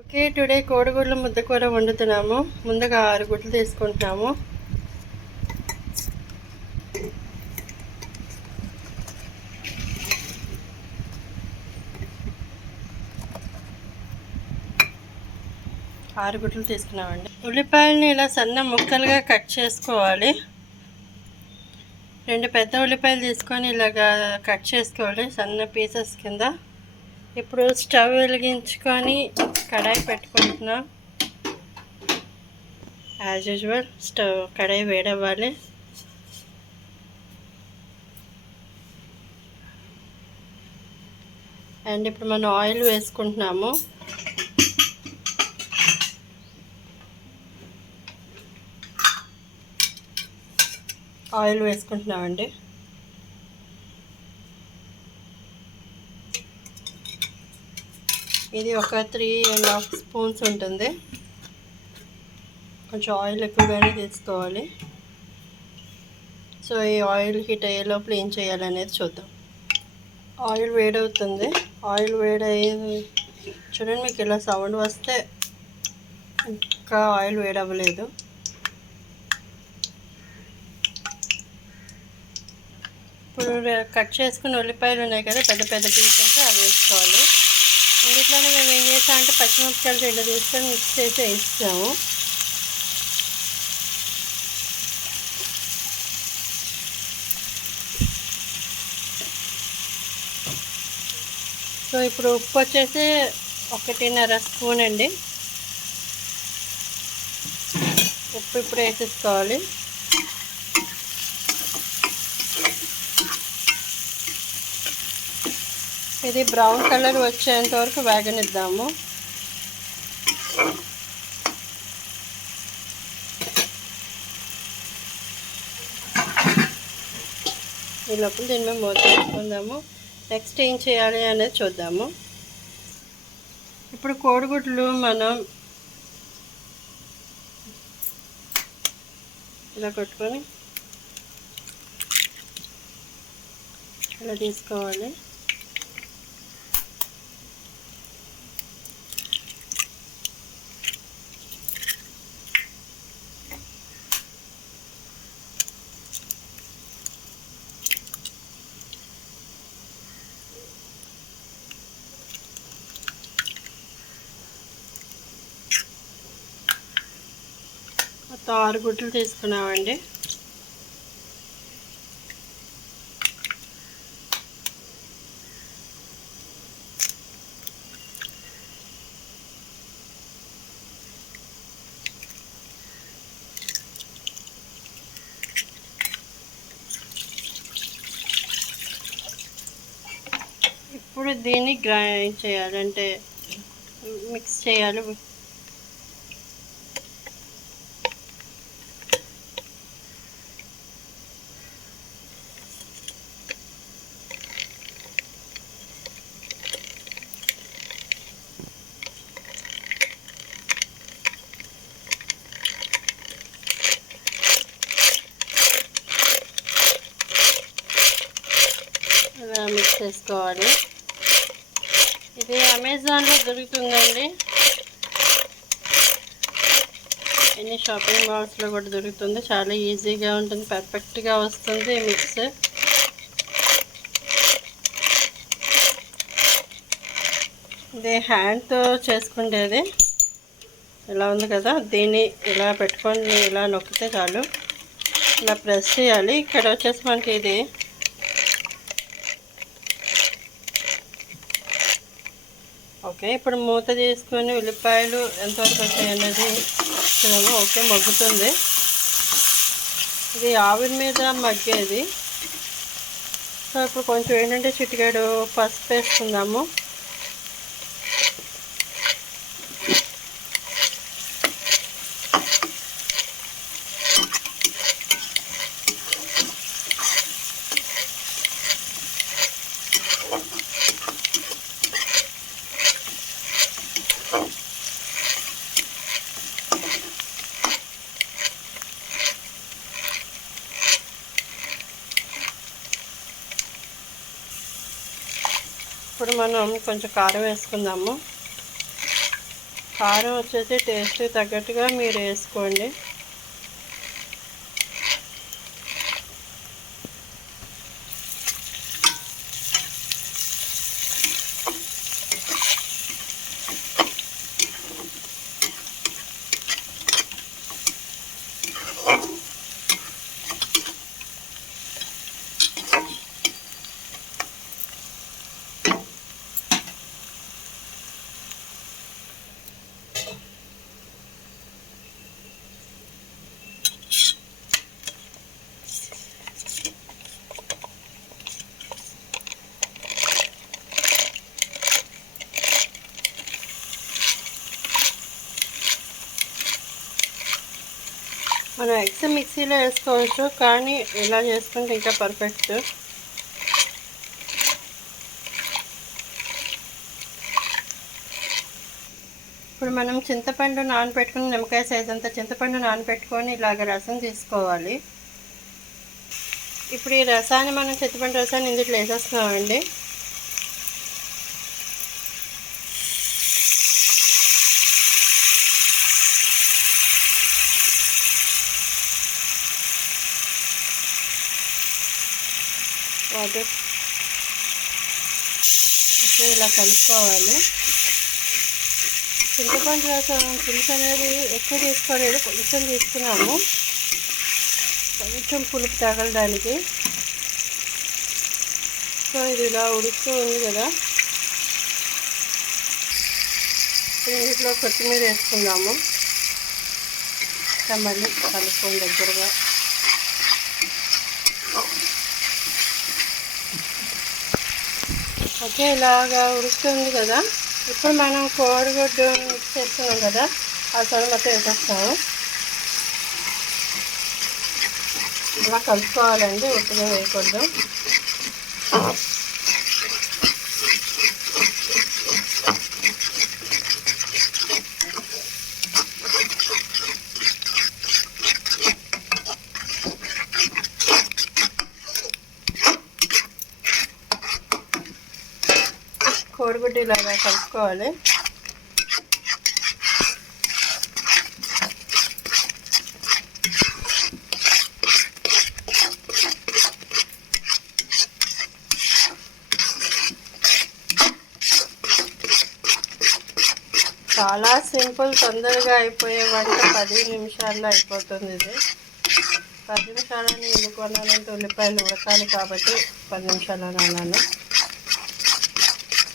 Okay, today కోడిగుడ్ల ముద్ద కూర వండుతున్నాము. ముందుగా 6 గుడ్లు తీసుకుంటున్నాము. ఆరు గుడ్లు తీసుకున్నామండి. ఉల్లిపాయలని ఇలా సన్న ముక్కలుగా కట్ చేసుకోవాలి. 2 పెద్ద ఉల్లిపాయలు తీసుకొని ఇలాగా కట్ చేసుకోవాలి సన్న పీసెస్ కింద. ఇప్పుడు స్టవ్ వెలిగించుకొని కడాయి పెట్టుకుంటున్నాం. యాజ్ యూజువల్ కడాయి వేడవ్వాలి. అండ్ ఇప్పుడు మనం ఆయిల్ వేసుకుంటున్నాము. ఆయిల్ వేసుకుంటున్నామండి. ఇది ఒక 3.5 స్పూన్స్ ఉంటుంది. కొంచెం ఆయిల్ ఎక్కువగానే తీసుకోవాలి. సో ఈ ఆయిల్ హీట్ అయ్యే లోపల ఏం చేయాలనేది చూద్దాం. ఆయిల్ వేడవుతుంది. ఆయిల్ వేడయ్యి చూడండి, మీకు ఇలా సౌండ్ వస్తే ఇంకా ఆయిల్ వేడవ్వలేదు. ఇప్పుడు కట్ చేసుకున్న ఉల్లిపాయలు ఉన్నాయి కదా, పెద్ద పెద్ద పీసెస్, అవి వేసుకోవాలి. ఇందులోనే మేము ఏం చేస్తామంటే పచ్చిమిరపకాయలు 2 తీసుకొని మిక్స్ చేసి వేస్తాము. సో ఇప్పుడు ఉప్పు వచ్చేసి 1.5 స్పూన్ అండి. ఉప్పు ఇప్పుడు వేసేసుకోవాలి. ఇది బ్రౌన్ కలర్ వచ్చేంత వరకు వేగనిద్దాము. ఈ లోపల దీన్ని మేము మూత వేసుకుందాము. నెక్స్ట్ ఏం చేయాలి అనేది చూద్దాము. ఇప్పుడు కోడిగుడ్లు మనం ఇలా కొట్టుకొని ఇలా తీసుకోవాలి. మొత్తం 6 గుడ్లు తీసుకున్నామండి. ఇప్పుడు దీన్ని గ్రైండ్ చేయాలి, అంటే మిక్స్ చేయాలి. మిక్స్ చేసుకోవాలి. ఇది అమెజాన్లో దొరుకుతుందండి. ఎన్ని షాపింగ్ మాల్స్లో కూడా దొరుకుతుంది. చాలా ఈజీగా ఉంటుంది, పర్ఫెక్ట్గా వస్తుంది మిక్స్. ఇది హ్యాండ్తో చేసుకునేది. ఇలా ఉంది కదా, దీన్ని ఇలా పెట్టుకొని ఇలా నొక్కితే చాలు. ఇలా ప్రెస్ చేయాలి. ఇక్కడ వచ్చేసి మనకి ఇది ఓకే. ఇప్పుడు మూత తీసుకొని ఉల్లిపాయలు ఎంతవరకు వచ్చాయి అనేది చూద్దాము. ఓకే, మగ్గుతుంది. ఇది ఆవిరి మీద మగ్గేది. సో ఇప్పుడు కొంచెం ఏంటంటే చిటికెడు పసుపు వేసుకుందాము. ఇప్పుడు మనం కొంచెం కారం వేసుకుందాము. కారం వచ్చేసి టేస్ట్ తగ్గట్టుగా మీరు వేసుకోండి. మనం ఎగ్స్ మిక్సీలో వేసుకోవచ్చు, కానీ ఇలా చేసుకుంటే ఇంకా పర్ఫెక్ట్. ఇప్పుడు మనం చింతపండు నానబెట్టుకుని, నిమ్మకాయ సైజ్ అంతా చింతపండు నానబెట్టుకొని ఇలాగ రసం తీసుకోవాలి. ఇప్పుడు ఈ రసాన్ని మనం చింతపండు రసాన్ని ఇందులో వేసేస్తున్నామండి. వాటర్ ఇలా కలుపుకోవాలి. చింతపండు రసం పులుసు అనేది ఎక్కువ తీసుకోలేదు, కొంచెం తీసుకున్నాము, కొంచెం పులుపు తగలడానికి. సో ఇది ఇలా ఉడుకుతూ ఉంది కదా, ఇంట్లో కొత్తిమీర వేసుకుందాము. మళ్ళీ కలుపుకోండి దగ్గరగా. ఓకే, ఇలాగా ఉడుకుతుంది కదా. ఇప్పుడు మనం కోడిగుడ్డు మిక్స్ చేస్తున్నాం కదా, ఆ సొన మొత్తం వేసేస్తాము. ఇలా కలుపుకోవాలండి, ఉట్టుగా వేయకూడదు. కోడిగుడ్డు ఇలాగా కలుపుకోవాలి. చాలా సింపుల్, తొందరగా అయిపోయే వంట. 10 నిమిషాల్లో అయిపోతుంది ఇది. 10 నిమిషాలని ఎందుకు అన్నానంటే ఉల్లిపాయలు ఉడకాలి కాబట్టి 10 నిమిషాలు అన్నాను.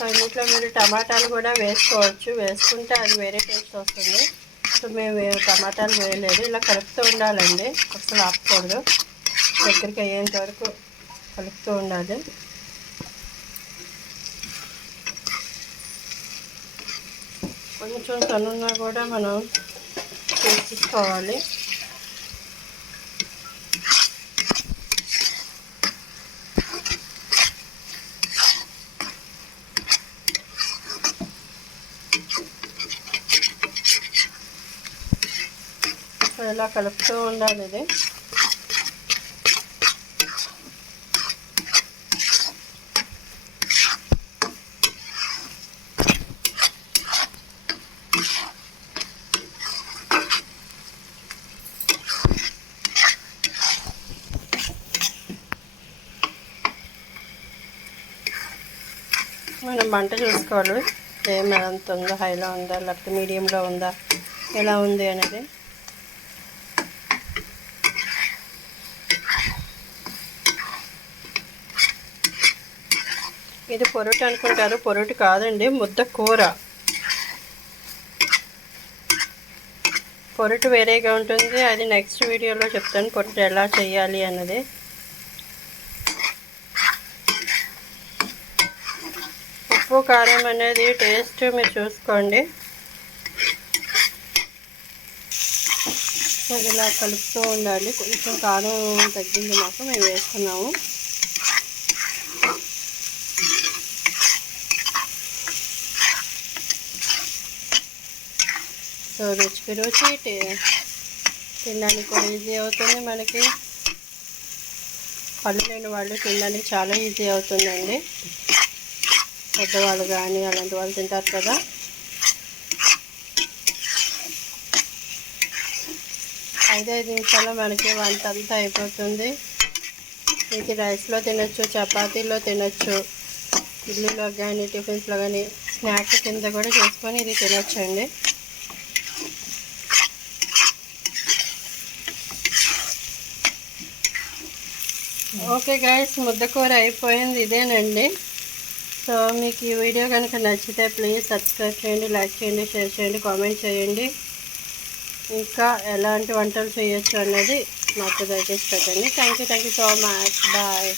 సో ఇంట్లో మీరు టమాటాలు కూడా వేసుకోవచ్చు, వేసుకుంటే అది వేరే టేస్ట్ వస్తుంది. సో మేము టమాటాలు వేయలేదు. ఇలా కలుపుతూ ఉండాలండి, అసలు ఆపకూడదు. దగ్గరికి అయ్యేంత వరకు కలుపుతూ ఉండాలి. కొంచెం సన్నున్నా కూడా మనం తీసుకోవాలి. ఇలా కలుపుతూ ఉండాలి ఇది. మనం మంట చూసుకోవాలి, ఫ్లేమ్ ఎంత ఉందో, హైలో ఉందా లేకపోతే మీడియంలో ఉందా, ఎలా ఉంది అనేది. ఇది పొరోటి అనుకుంటారు, పొరోటి కాదండి, ముద్ద కూర. పొరోటి వేరేగా ఉంటుంది, అది నెక్స్ట్ వీడియోలో చెప్తాను పొరోటి ఎలా చేయాలి అన్నది. ఉప్పు కారం అనేది టేస్ట్ మీరు చూసుకోండి. ఇలా కలుపుతూ ఉండాలి. కొంచెం కారం తగ్గింది మాకు, మేము వేసుకున్నాము. సో రుచికి రుచి, తినడానికి కూడా ఈజీ అవుతుంది. మనకి పళ్ళు లేని వాళ్ళు తినడానికి చాలా ఈజీ అవుతుందండి. పెద్దవాళ్ళు కానీ అలాంటి వాళ్ళు తింటారు కదా. 5 నిమిషాల్లో మనకి వంట అంతా అయిపోతుంది. ఇది రైస్లో తినొచ్చు, చపాతీలో తినొచ్చు, ఇడ్లీలో కానీ టిఫిన్స్లో కానీ స్నాక్ కింద కూడా చేసుకొని ఇది తినొచ్చండి. ఓకే గైస్, ముద్దకూర అయిపోయింది. ఇదేనండి. సో మీకు ఈ వీడియో కనుక నచ్చితే ప్లీజ్ సబ్స్క్రైబ్ చేయండి, లైక్ చేయండి, షేర్ చేయండి, కామెంట్ చేయండి. ఇంకా ఎలాంటి వంటలు చేయొచ్చు అన్నది నాకు దయచేసి పెట్టండి. Thank you so much. Bye.